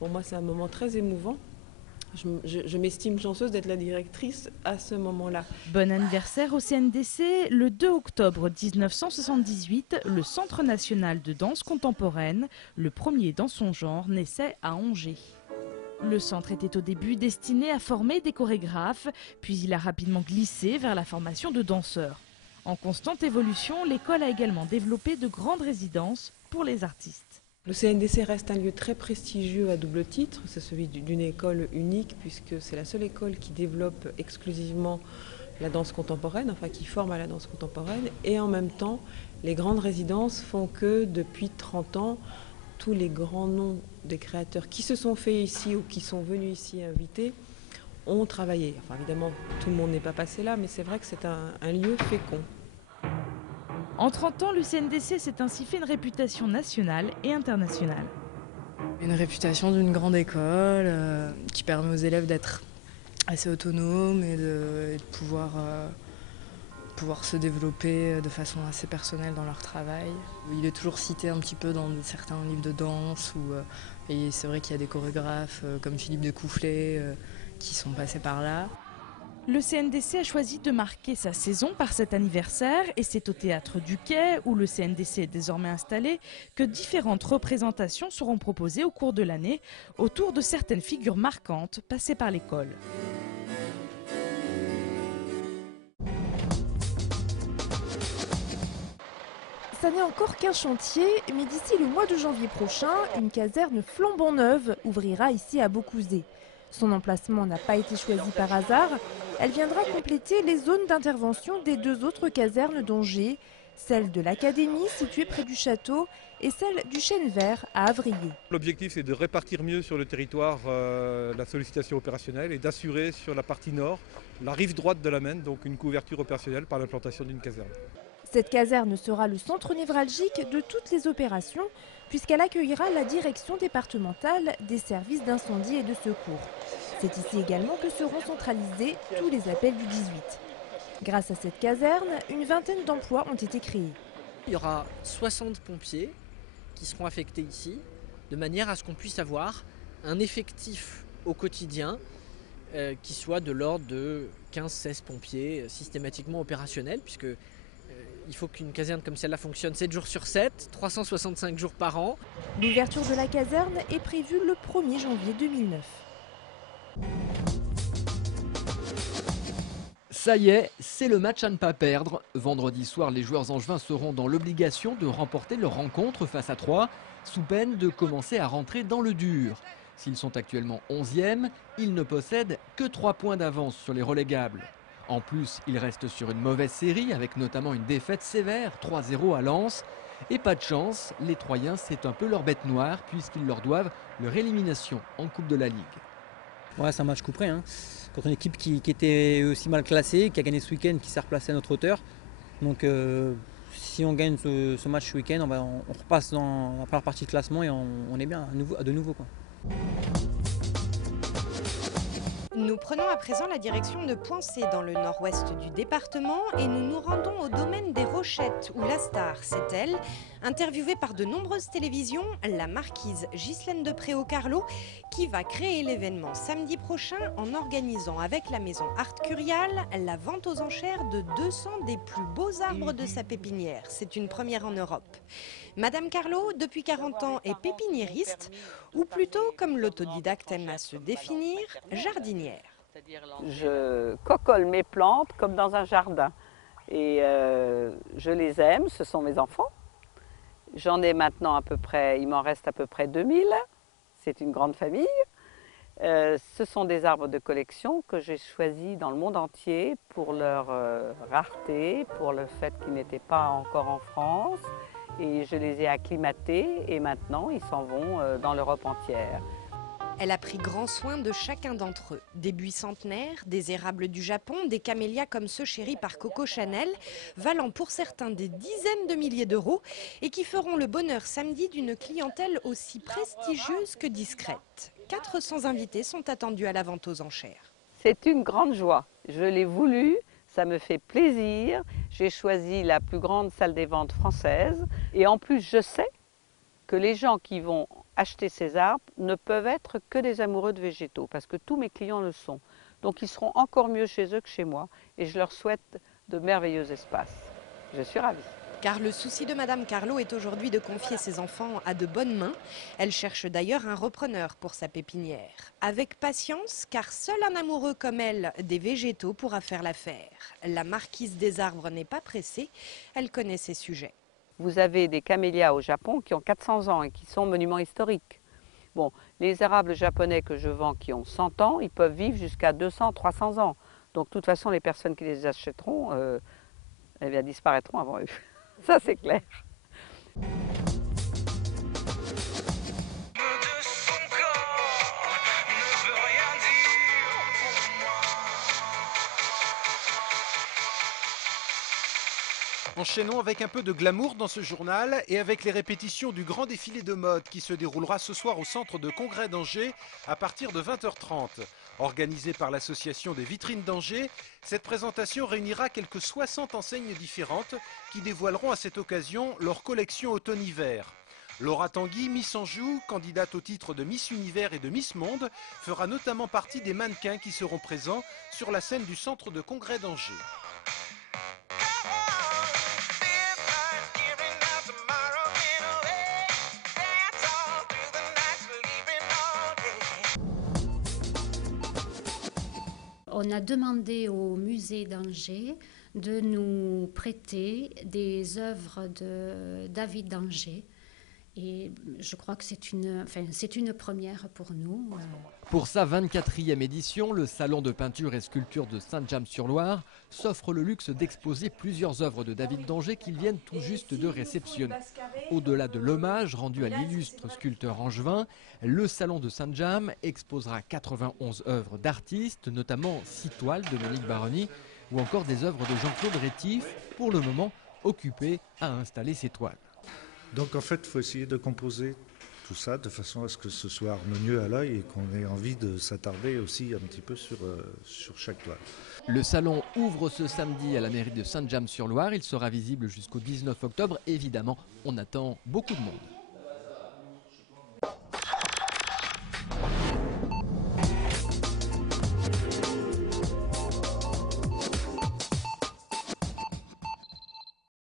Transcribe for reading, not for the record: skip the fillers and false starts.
Pour moi, c'est un moment très émouvant. Je m'estime chanceuse d'être la directrice à ce moment-là. Bon anniversaire au CNDC. Le 2 octobre 1978, le Centre national de danse contemporaine, le premier dans son genre, naissait à Angers. Le centre était au début destiné à former des chorégraphes, puis il a rapidement glissé vers la formation de danseurs. En constante évolution, l'école a également développé de grandes résidences pour les artistes. Le CNDC reste un lieu très prestigieux à double titre. C'est celui d'une école unique puisque c'est la seule école qui développe exclusivement la danse contemporaine, enfin qui forme à la danse contemporaine. Et en même temps, les grandes résidences font que depuis 30 ans, tous les grands noms des créateurs qui se sont faits ici ou qui sont venus ici invités ont travaillé. Enfin évidemment, tout le monde n'est pas passé là, mais c'est vrai que c'est un lieu fécond. En 30 ans, le CNDC s'est ainsi fait une réputation nationale et internationale. Une réputation d'une grande école qui permet aux élèves d'être assez autonomes et de pouvoir se développer de façon assez personnelle dans leur travail. Il est toujours cité un petit peu dans certains livres de danse et c'est vrai qu'il y a des chorégraphes comme Philippe Decoufflet qui sont passés par là. Le CNDC a choisi de marquer sa saison par cet anniversaire et c'est au Théâtre du Quai, où le CNDC est désormais installé, que différentes représentations seront proposées au cours de l'année autour de certaines figures marquantes passées par l'école. Ça n'est encore qu'un chantier, mais d'ici le mois de janvier prochain, une caserne flambant neuve ouvrira ici à Beaucouzé. Son emplacement n'a pas été choisi par hasard. Elle viendra compléter les zones d'intervention des deux autres casernes d'Angers, celle de l'Académie située près du château et celle du Chêne Vert à Avrier. L'objectif c'est de répartir mieux sur le territoire la sollicitation opérationnelle et d'assurer sur la partie nord la rive droite de la Maine, donc une couverture opérationnelle par l'implantation d'une caserne. Cette caserne sera le centre névralgique de toutes les opérations puisqu'elle accueillera la direction départementale des services d'incendie et de secours. C'est ici également que seront centralisés tous les appels du 18. Grâce à cette caserne, une vingtaine d'emplois ont été créés. Il y aura 60 pompiers qui seront affectés ici, de manière à ce qu'on puisse avoir un effectif au quotidien qui soit de l'ordre de 15-16 pompiers systématiquement opérationnels, puisque il faut qu'une caserne comme celle-là fonctionne 7 jours sur 7, 365 jours par an. L'ouverture de la caserne est prévue le 1er janvier 2009. Ça y est, c'est le match à ne pas perdre. Vendredi soir, les joueurs angevins seront dans l'obligation de remporter leur rencontre face à Troyes, sous peine de commencer à rentrer dans le dur. S'ils sont actuellement 11e, ils ne possèdent que 3 points d'avance sur les relégables. En plus, ils restent sur une mauvaise série avec notamment une défaite sévère, 3-0 à Lens. Et pas de chance, les Troyens, c'est un peu leur bête noire puisqu'ils leur doivent leur élimination en Coupe de la Ligue. Ouais, c'est un match couperé, hein. Contre une équipe qui était aussi mal classée, qui a gagné ce week-end, qui s'est replacée à notre hauteur. Donc si on gagne ce match ce week-end, on repasse dans la première partie de classement et on est bien de nouveau, quoi. Nous prenons à présent la direction de Poincé dans le nord-ouest du département et nous nous rendons au domaine des Rochettes où la star, c'est elle, interviewée par de nombreuses télévisions, la marquise Ghislaine de Préau-Carlo, qui va créer l'événement samedi prochain en organisant avec la maison Art Curial la vente aux enchères de 200 des plus beaux arbres de sa pépinière. C'est une première en Europe. Madame Carlo, depuis 40 ans, est pépiniériste, ou plutôt, comme l'autodidacte aime à se définir, jardinière. Je cocole mes plantes comme dans un jardin et je les aime, ce sont mes enfants. J'en ai maintenant à peu près, il m'en reste à peu près 2000, c'est une grande famille. Ce sont des arbres de collection que j'ai choisis dans le monde entier pour leur rareté, pour le fait qu'ils n'étaient pas encore en France. Et je les ai acclimatés et maintenant ils s'en vont dans l'Europe entière. Elle a pris grand soin de chacun d'entre eux. Des buis centenaires, des érables du Japon, des camélias comme ceux chéris par Coco Chanel, valant pour certains des dizaines de milliers d'euros et qui feront le bonheur samedi d'une clientèle aussi prestigieuse que discrète. 400 invités sont attendus à la vente aux enchères. C'est une grande joie. Je l'ai voulu. Ça me fait plaisir. J'ai choisi la plus grande salle des ventes française. Et en plus, je sais que les gens qui vont acheter ces arbres ne peuvent être que des amoureux de végétaux, parce que tous mes clients le sont. Donc ils seront encore mieux chez eux que chez moi, et je leur souhaite de merveilleux espaces. Je suis ravie. Car le souci de Madame Carlo est aujourd'hui de confier ses enfants à de bonnes mains. Elle cherche d'ailleurs un repreneur pour sa pépinière. Avec patience, car seul un amoureux comme elle des végétaux pourra faire l'affaire. La marquise des arbres n'est pas pressée, elle connaît ses sujets. Vous avez des camélias au Japon qui ont 400 ans et qui sont monuments historiques. Bon, les érables japonais que je vends qui ont 100 ans, ils peuvent vivre jusqu'à 200, 300 ans. Donc de toute façon, les personnes qui les achèteront, eh bien, disparaîtront avant eux. Ça, c'est clair. Enchaînons avec un peu de glamour dans ce journal et avec les répétitions du grand défilé de mode qui se déroulera ce soir au centre de congrès d'Angers à partir de 20h30. Organisée par l'association des vitrines d'Angers, cette présentation réunira quelques 60 enseignes différentes qui dévoileront à cette occasion leur collection automne-hiver. Laura Tanguy, Miss Anjou, candidate au titre de Miss Univers et de Miss Monde, fera notamment partie des mannequins qui seront présents sur la scène du centre de congrès d'Angers. On a demandé au musée d'Angers de nous prêter des œuvres de David d'Angers. Et je crois que c'est une première pour nous. Pour sa 24e édition, le Salon de peinture et sculpture de Saint-James-sur-Loire s'offre le luxe d'exposer plusieurs œuvres de David d'Angers qu'il viennent tout juste de réceptionner. Au-delà de l'hommage rendu à l'illustre sculpteur angevin, le Salon de Saint-James exposera 91 œuvres d'artistes, notamment 6 toiles de Monique Baroni ou encore des œuvres de Jean-Claude Rétif, pour le moment occupé à installer ces toiles. Donc en fait, il faut essayer de composer tout ça de façon à ce que ce soit harmonieux à l'œil et qu'on ait envie de s'attarder aussi un petit peu sur chaque toile. Le salon ouvre ce samedi à la mairie de Saint-James-sur-Loire. Il sera visible jusqu'au 19 octobre. Évidemment, on attend beaucoup de monde.